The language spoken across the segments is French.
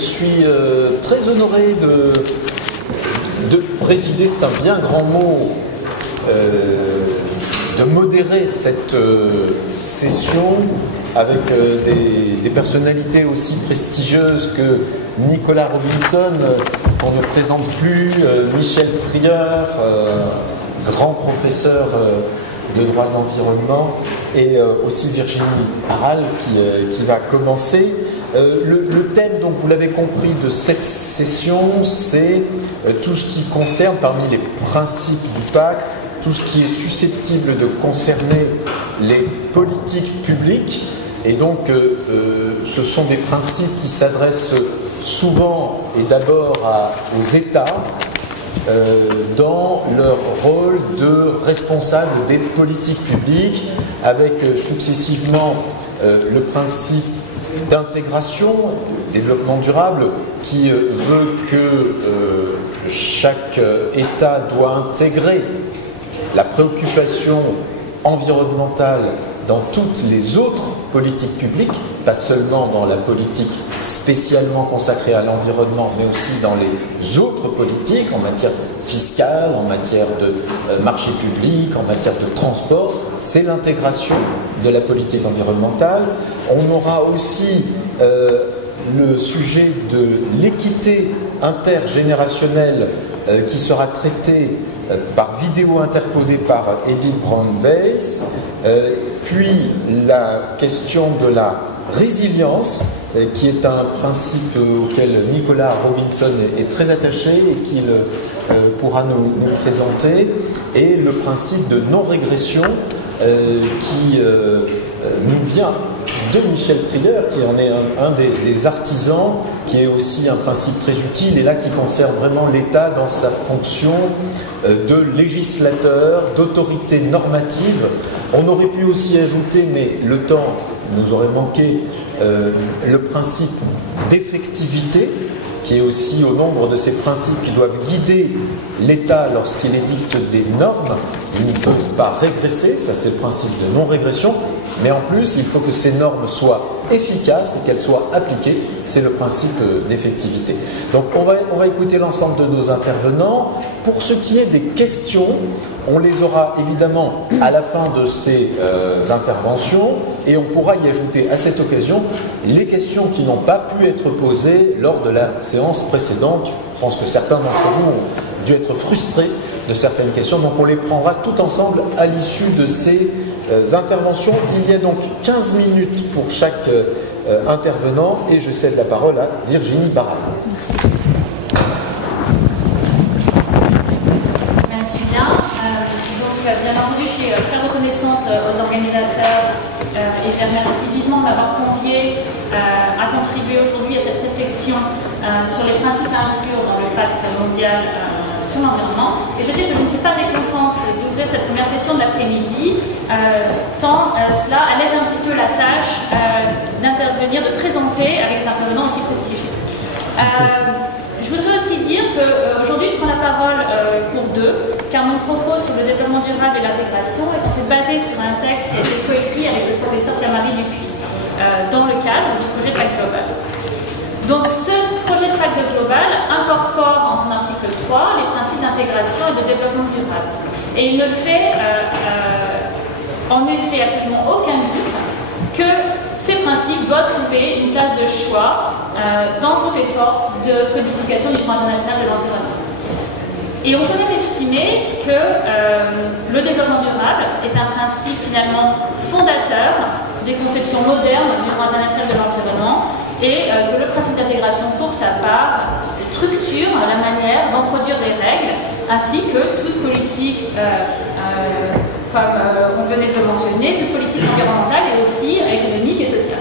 suis très honoré de présider, c'est un bien grand mot, de modérer cette session avec des personnalités aussi prestigieuses que Nicolas Robinson, qu'on ne présente plus, Michel Prieur, grand professeur de droit de l'environnement, et aussi Virginie Barral qui va commencer. Le thème, donc vous l'avez compris, de cette session, c'est tout ce qui concerne, parmi les principes du pacte, tout ce qui est susceptible de concerner les politiques publiques. Et donc, ce sont des principes qui s'adressent souvent et d'abord aux États dans leur rôle de responsable des politiques publiques, avec successivement le principe d'intégration, développement durable, qui veut que chaque État doit intégrer la préoccupation environnementale dans toutes les autres politiques publiques, pas seulement dans la politique spécialement consacrée à l'environnement, mais aussi dans les autres politiques en matière fiscale, en matière de marché public, en matière de transport. C'est l'intégration de la politique environnementale. On aura aussi le sujet de l'équité intergénérationnelle qui sera traité par vidéo interposée par Edith Brown-Weiss, puis la question de la résilience, qui est un principe auquel Nicolas Robinson est très attaché et qu'il pourra nous présenter, et le principe de non-régression qui nous vient de Michel Prieur, qui en est un des artisans, qui est aussi un principe très utile, et là qui concerne vraiment l'État dans sa fonction de législateur, d'autorité normative. On aurait pu aussi ajouter, mais le temps nous aurait manqué, le principe d'effectivité, qui est aussi au nombre de ces principes qui doivent guider l'État lorsqu'il édicte des normes. Ils ne peuvent pas régresser, ça c'est le principe de non-régression, mais en plus il faut que ces normes soient efficaces et qu'elles soient appliquées, c'est le principe d'effectivité. Donc on va écouter l'ensemble de nos intervenants. Pour ce qui est des questions, on les aura évidemment à la fin de ces interventions, et on pourra y ajouter à cette occasion les questions qui n'ont pas pu être posées lors de la séance précédente. Je pense que certains d'entre vous ont dû être frustrés de certaines questions, donc on les prendra tout ensemble à l'issue de ces interventions. Il y a donc 15 minutes pour chaque intervenant, et je cède la parole à Virginie Barral. Merci. Merci bien. Donc, bien entendu, je suis très reconnaissante aux organisateurs et je remercie vivement de m'avoir convié à contribuer aujourd'hui à cette réflexion sur les principes à inclure dans le pacte mondial sur l'environnement. Et je veux dire que je ne suis pas mécontente d'ouvrir cette première session de l'après-midi, tant cela allège un petit peu la tâche d'intervenir, de présenter avec des intervenants aussi prestigieux. Je voudrais aussi dire qu'aujourd'hui je prends la parole pour deux, car mon propos sur le développement durable et l'intégration est en fait basé sur un texte qui a été coécrit avec le professeur Claire-Marie Dupuis dans le cadre du projet de pacte global. Donc ce projet de pacte global incorpore en son article 3 les principes d'intégration et de développement durable. Et il ne fait en effet absolument aucun doute que ces principes doivent trouver une place de choix dans tout effort de codification du droit international de l'environnement. Et on peut même estimer que le développement durable est un principe finalement fondateur des conceptions modernes du droit international de l'environnement, et que le principe d'intégration, pour sa part, structure la manière d'en produire les règles, ainsi que toute politique, comme on venait de le mentionner, toute politique environnementale et aussi économique et sociale.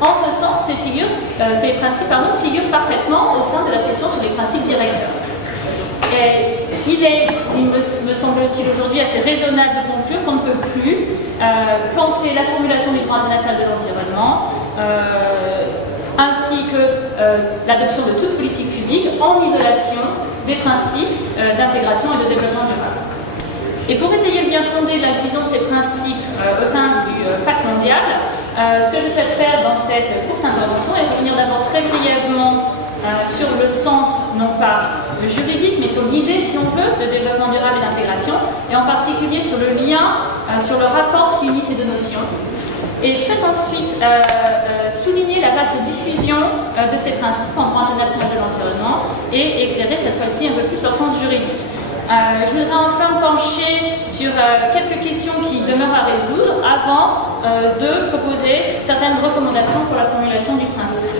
En ce sens, ces principes figurent parfaitement au sein de la session sur les principes directeurs. Et il me semble-t-il aujourd'hui assez raisonnable de conclure qu'on ne peut plus penser la formulation du droit international de l'environnement ainsi que l'adoption de toute politique publique en isolation des principes d'intégration et de développement durable. Et pour étayer le bien fondé de l'inclusion de ces principes au sein du pacte mondial, Ce que je souhaite faire dans cette courte intervention est revenir d'abord très brièvement sur le sens, non pas juridique, mais sur l'idée, si on veut, de développement durable et d'intégration, et en particulier sur le lien, sur le rapport qui unit ces deux notions. Et je souhaite ensuite souligner la vaste diffusion de ces principes en droit international de l'environnement et éclairer cette fois-ci un peu plus leur sens juridique. Je voudrais enfin pencher sur quelques questions qui demeurent à résoudre avant de proposer certaines recommandations pour la formulation du principe.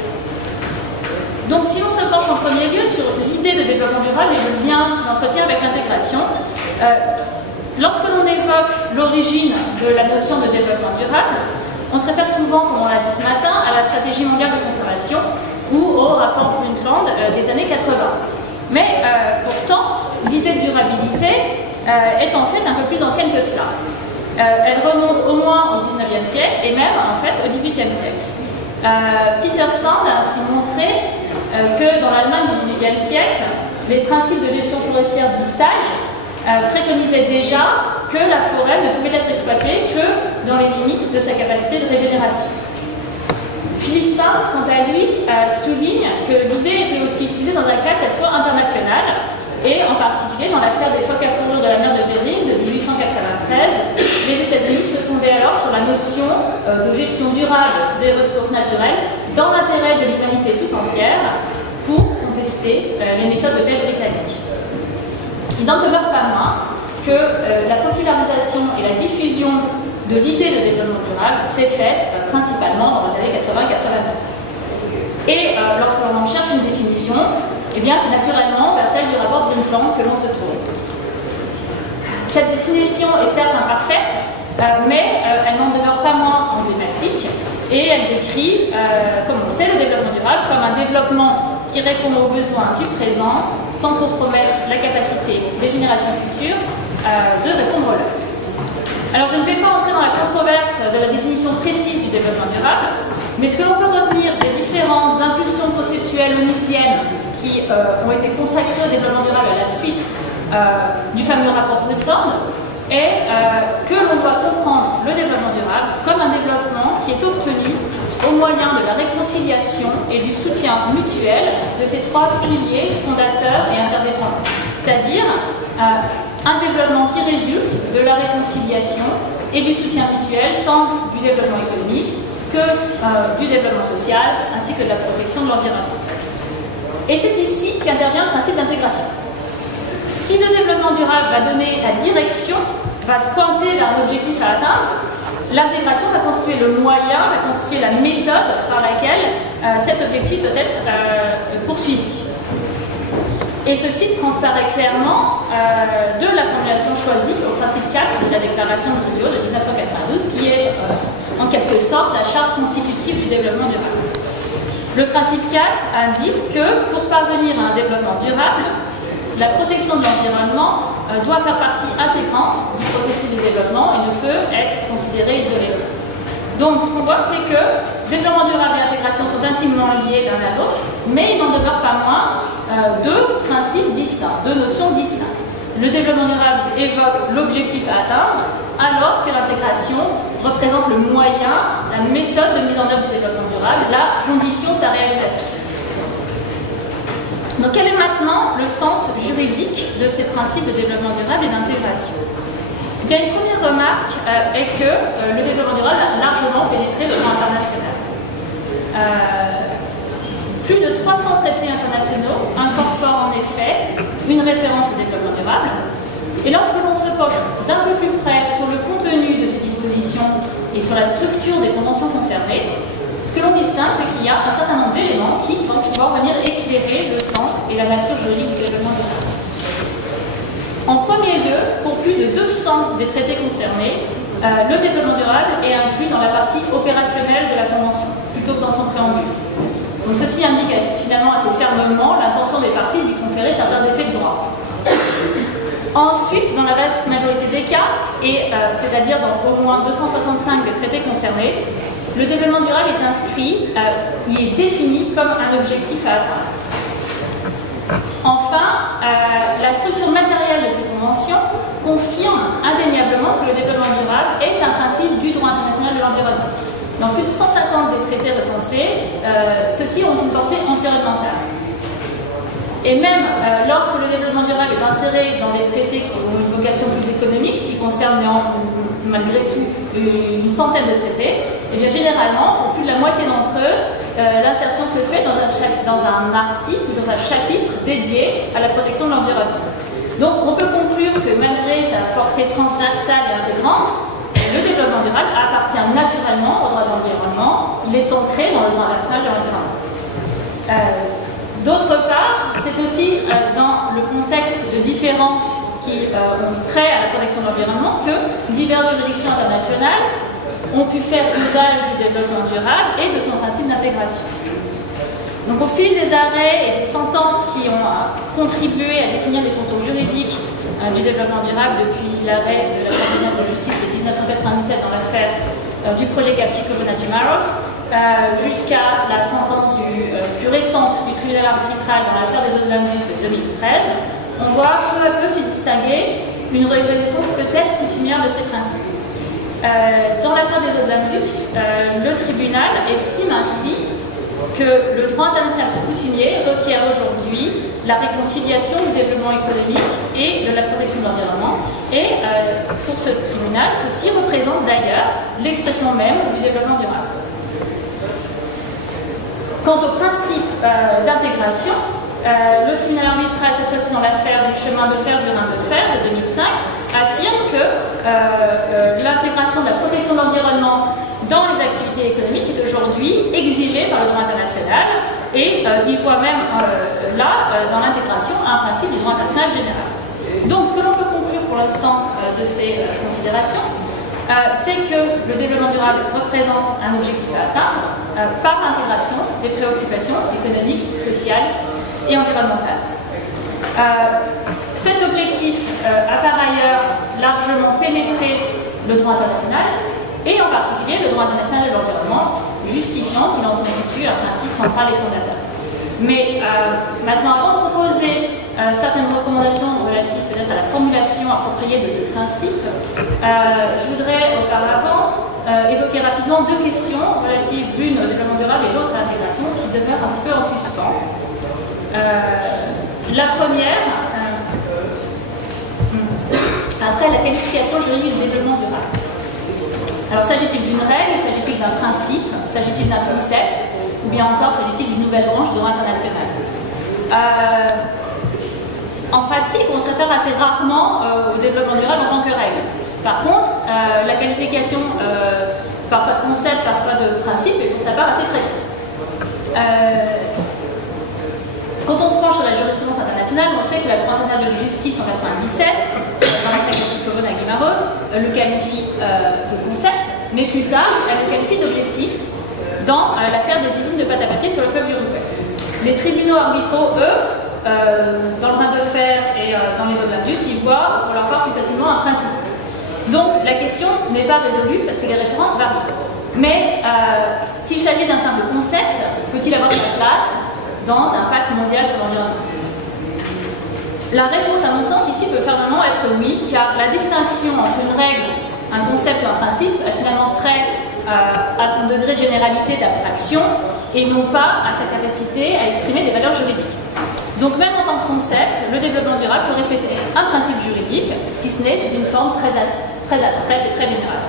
Donc si on se penche en premier lieu sur l'idée de développement durable et le lien qu'il entretient avec l'intégration, lorsque l'on évoque l'origine de la notion de développement durable, on se réfère souvent, comme on l'a dit ce matin, à la stratégie mondiale de conservation ou au rapport Brundtland des années 80. Mais pourtant, l'idée de durabilité est en fait un peu plus ancienne que cela. Elle remonte au moins au XIXe siècle et même en fait au XVIIIe siècle. Peter Sand a ainsi montré que dans l'Allemagne du XVIIIe siècle, les principes de gestion forestière dits sages préconisaient déjà que la forêt ne pouvait être exploitée que dans les limites de sa capacité de régénération. Philippe Sands, quant à lui, souligne que l'idée était aussi utilisée dans un cadre cette fois international, et en particulier dans l'affaire des phoques à fourrure de la mer de Bering de 1893, les États-Unis se fondaient alors sur la notion de gestion durable des ressources naturelles dans l'intérêt de l'humanité tout entière pour contester les méthodes de pêche britanniques. Il n'en demeure pas moins que la popularisation et la diffusion de l'idée de développement durable s'est faite principalement dans les années 80-90. Et lorsqu'on en cherche une définition, eh bien c'est naturellement vers celle du rapport Brundtland que l'on se tourne. Cette définition est certes imparfaite, mais elle n'en demeure pas moins emblématique, et elle décrit, comme on le sait, le développement durable comme un développement qui répond aux besoins du présent sans compromettre la capacité des générations futures de répondre à l'heure. Alors je ne vais pas entrer dans la controverse de la définition précise du développement durable, mais ce que l'on peut retenir des différentes impulsions conceptuelles onusiennes qui ont été consacrées au développement durable à la suite du fameux rapport Brundtland est que l'on doit comprendre le développement durable comme un développement qui est obtenu au moyen de la réconciliation et du soutien mutuel de ces trois piliers fondateurs et interdépendants. C'est-à-dire un développement qui résulte de la réconciliation et du soutien mutuel tant du développement économique que du développement social ainsi que de la protection de l'environnement. Et c'est ici qu'intervient le principe d'intégration. Si le développement durable va donner la direction, va pointer vers un objectif à atteindre, l'intégration va constituer le moyen, va constituer la méthode par laquelle cet objectif doit être poursuivi. Et ceci transparaît clairement de la formulation choisie au principe 4 de la déclaration de Rio de 1992, qui est en quelque sorte la charte constitutive du développement durable. Le principe 4 indique que pour parvenir à un développement durable, la protection de l'environnement doit faire partie intégrante du processus de développement et ne peut être considérée isolée. Donc ce qu'on voit, c'est que développement durable et intégration sont intimement liés l'un à l'autre, mais il n'en demeure pas moins deux principes distincts, deux notions distinctes. Le développement durable évoque l'objectif à atteindre, alors que l'intégration représente le moyen, la méthode de mise en œuvre du développement durable, la condition de sa réalisation. Donc quel est maintenant le sens juridique de ces principes de développement durable et d'intégration? Eh bien, une première remarque est que le développement durable a largement pénétré le droit international. Plus de 300 traités internationaux incorporent en effet une référence au développement durable. Et lorsque l'on se penche d'un peu plus près sur le contenu de ces dispositions et sur la structure des conventions concernées, ce que l'on distingue, c'est qu'il y a un certain nombre d'éléments qui vont pouvoir venir éclairer le sens et la nature juridique du développement durable. En premier lieu, pour plus de 200 des traités concernés, le développement durable est inclus dans la partie opérationnelle de la Convention, plutôt que dans son préambule. Donc ceci indique finalement assez fermement l'intention des parties de lui conférer certains effets de droit. Ensuite, dans la vaste majorité des cas, et c'est-à-dire dans au moins 265 des traités concernés, le développement durable est inscrit, il est défini comme un objectif à atteindre. Enfin, la structure matérielle de ces conventions confirme indéniablement que le développement durable est un principe du droit international de l'environnement. Dans plus de 150 des traités recensés, ceux-ci ont une portée environnementale. Et même lorsque le développement durable est inséré dans des traités qui ont une vocation plus économique, ce qui concerne malgré tout une centaine de traités, et bien généralement, pour plus de la moitié d'entre eux, l'insertion se fait dans un article ou dans un chapitre dédié à la protection de l'environnement. Donc on peut conclure que malgré sa portée transversale et intégrante, le développement durable appartient naturellement au droit de l'environnement, il est ancré dans le droit international de l'environnement. D'autre part, c'est aussi dans le contexte de différents qui ont trait à la protection de l'environnement que diverses juridictions internationales ont pu faire usage du développement durable et de son principe d'intégration. Donc au fil des arrêts et des sentences qui ont contribué à définir les contours juridiques du développement durable depuis l'arrêt de la Cour pénale de justice de 1997 dans l'affaire du projet Capchi-Covona-Chimaros, jusqu'à la sentence plus récente du tribunal arbitral dans l'affaire des eaux de l'Indus de 2013, on voit peu à peu se distinguer une reconnaissance peut-être coutumière de ces principes. Dans l'affaire des eaux de l'Indus, le tribunal estime ainsi que le droit international coutumier requiert aujourd'hui la réconciliation du développement économique et de la protection de l'environnement. Et pour ce tribunal, ceci représente d'ailleurs l'expression même du développement durable. Quant au principe d'intégration, le tribunal arbitral, cette fois-ci dans l'affaire du chemin de fer du Rhin de fer de 2005, affirme que l'intégration de la protection de l'environnement dans les activités économiques est aujourd'hui exigée par le droit international et il voit même dans l'intégration un principe du droit international général. Donc ce que l'on peut conclure pour l'instant de ces considérations, c'est que le développement durable représente un objectif à atteindre par l'intégration des préoccupations économiques, sociales et environnementales. Cet objectif a par ailleurs largement pénétré le droit international et en particulier le droit international de l'environnement, justifiant qu'il en constitue un principe central et fondateur. Mais maintenant, avant de proposer certaines recommandations relatives peut-être à la formulation appropriée de ces principes, je voudrais auparavant évoquer rapidement deux questions relatives, l'une au développement durable et l'autre à l'intégration, qui demeurent un petit peu en suspens. La première a trait à la qualification juridique du développement durable. Alors s'agit-il d'une règle, s'agit-il d'un principe, s'agit-il d'un concept, ou bien encore s'agit-il d'une nouvelle branche de droit international? En pratique, on se réfère assez rarement au développement durable en tant que règle. Par contre, la qualification, parfois de concept, parfois de principe, est pour sa part assez fréquente. Quand on se penche sur la jurisprudence internationale, on sait que la Cour internationale de justice en 1997, dans l'affaire Capchi-Covona-Chimaros, le qualifie de concept, mais plus tard, elle le qualifie d'objectif dans l'affaire des usines de pâte à papier sur le fleuve Uruguay. Les tribunaux arbitraux, eux, dans le Rhin de fer et dans les eaux de l'Indus, ils voient pour leur part plus facilement un principe. Donc la question n'est pas résolue parce que les références varient. Mais s'il s'agit d'un simple concept, peut-il avoir sa place dans un pacte mondial sur l'environnement? La réponse, à mon sens, ici peut fermement être oui, car la distinction entre une règle, un concept ou un principe a finalement trait à son degré de généralité d'abstraction et non pas à sa capacité à exprimer des valeurs juridiques. Donc même en tant que concept, le développement durable peut refléter un principe juridique, si ce n'est sous une forme très abstraite et très générale.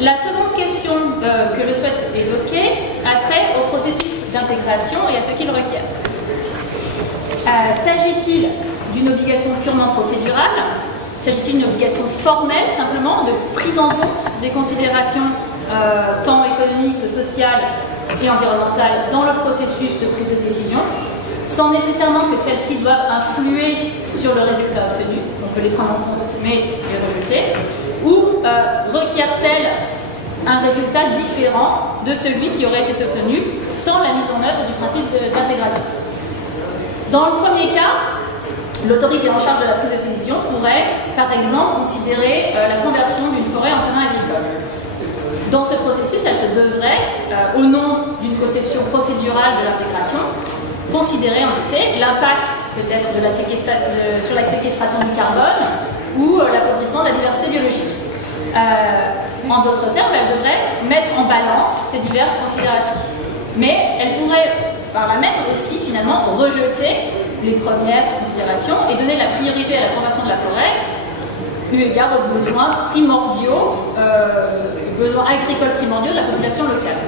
La seconde question que je souhaite évoquer a trait au processus d'intégration et à ce qu'il requiert. S'agit-il d'une obligation purement procédurale? S'agit-il d'une obligation formelle, simplement, de prise en compte des considérations tant économiques que sociales et environnementales dans le processus de prise de décision, sans nécessairement que celles-ci doivent influer sur le résultat obtenu? On peut les prendre en compte, mais les rejeter. Ou requiert-elle un résultat différent de celui qui aurait été obtenu sans la mise en œuvre du principe d'intégration? Dans le premier cas, l'autorité en charge de la prise de décision pourrait, par exemple, considérer la conversion d'une forêt en terrain agricole. Dans ce processus, elle se devrait, au nom d'une conception procédurale de l'intégration, considérer en effet l'impact peut-être de sur la séquestration du carbone ou l'appauvrissement de la diversité biologique. En d'autres termes, elle devrait mettre en balance ces diverses considérations. Mais elle pourrait, par là même aussi, finalement, rejeter les premières considérations et donner la priorité à la conservation de la forêt, eu égard aux besoins primordiaux, besoins agricoles primordiaux de la population locale.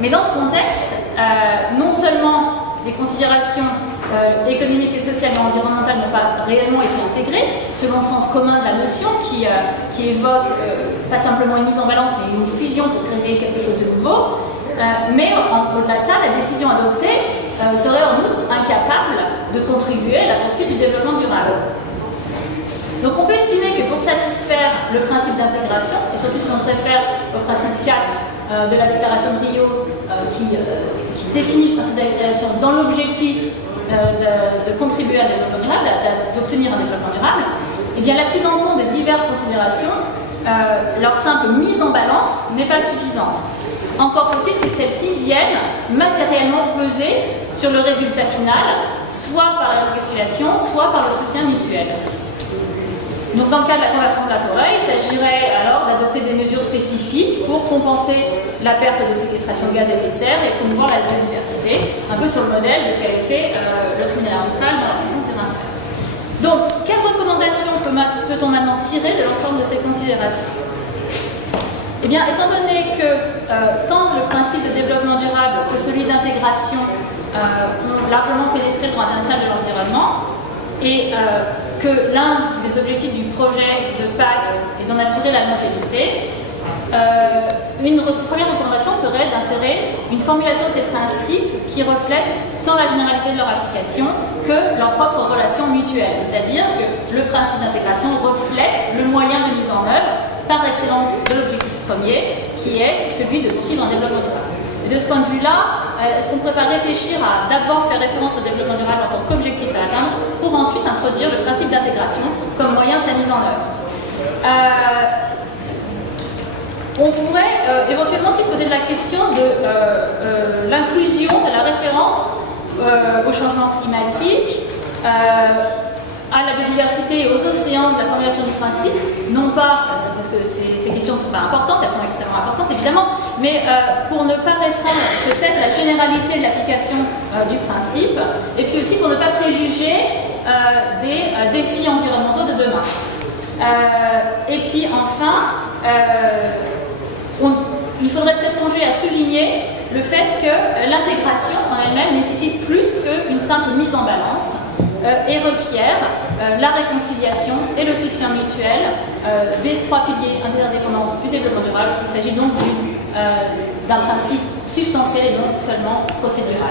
Mais dans ce contexte, non seulement les considérations économiques et sociales et environnementales n'ont pas réellement été intégrées, selon le sens commun de la notion qui évoque pas simplement une mise en balance, mais une fusion pour créer quelque chose de nouveau, mais au-delà de ça, la décision adoptée serait en outre incapable de contribuer à la poursuite du développement durable. Donc on peut estimer que pour satisfaire le principe d'intégration, et surtout si on se réfère au principe 4 de la déclaration de Rio qui définit le principe d'intégration dans l'objectif de contribuer à un développement durable, d'obtenir un développement durable, eh bien la prise en compte des diverses considérations, leur simple mise en balance n'est pas suffisante. Encore faut-il que celles-ci viennent matériellement peser sur le résultat final, soit par la régulation, soit par le soutien mutuel. Donc dans le cas de la conservation de la forêt, il s'agirait alors d'adopter des mesures spécifiques pour compenser la perte de séquestration de gaz à effet de serre et promouvoir la biodiversité, un peu sur le modèle de ce qu'avait fait le tribunal arbitral dans la séquence sur un fer. Donc, quelles recommandations peut-on maintenant tirer de l'ensemble de ces considérations? Eh bien, étant donné que tant le principe de développement durable que celui d'intégration ont largement pénétré le droit international de l'environnement, et que l'un des objectifs du projet de pacte est d'en assurer la longévité, une première recommandation serait d'insérer une formulation de ces principes qui reflète tant la généralité de leur application que leur propre relation mutuelle. C'est-à-dire que le principe d'intégration reflète le moyen de mise en œuvre par excellence de l'objectif premier, qui est celui de poursuivre un développement durable. Et de ce point de vue-là, est-ce qu'on ne pourrait pas réfléchir à d'abord faire référence au développement durable en tant qu'objectif à atteindre, pour ensuite introduire le principe d'intégration comme moyen de sa mise en œuvre? On pourrait éventuellement aussi se poser la question de l'inclusion de la référence au changement climatique, à la biodiversité et aux océans de la formulation du principe, non pas parce que ces questions ne sont pas importantes, elles sont extrêmement importantes évidemment, mais pour ne pas restreindre peut-être la généralité de l'application du principe, et puis aussi pour ne pas préjuger des défis environnementaux de demain. Et puis enfin, il faudrait peut-être songer à souligner le fait que l'intégration en elle-même nécessite plus qu'une simple mise en balance et requiert la réconciliation et le soutien mutuel des trois piliers interdépendants du développement durable. Il s'agit donc d'un principe substantiel et non seulement procédural.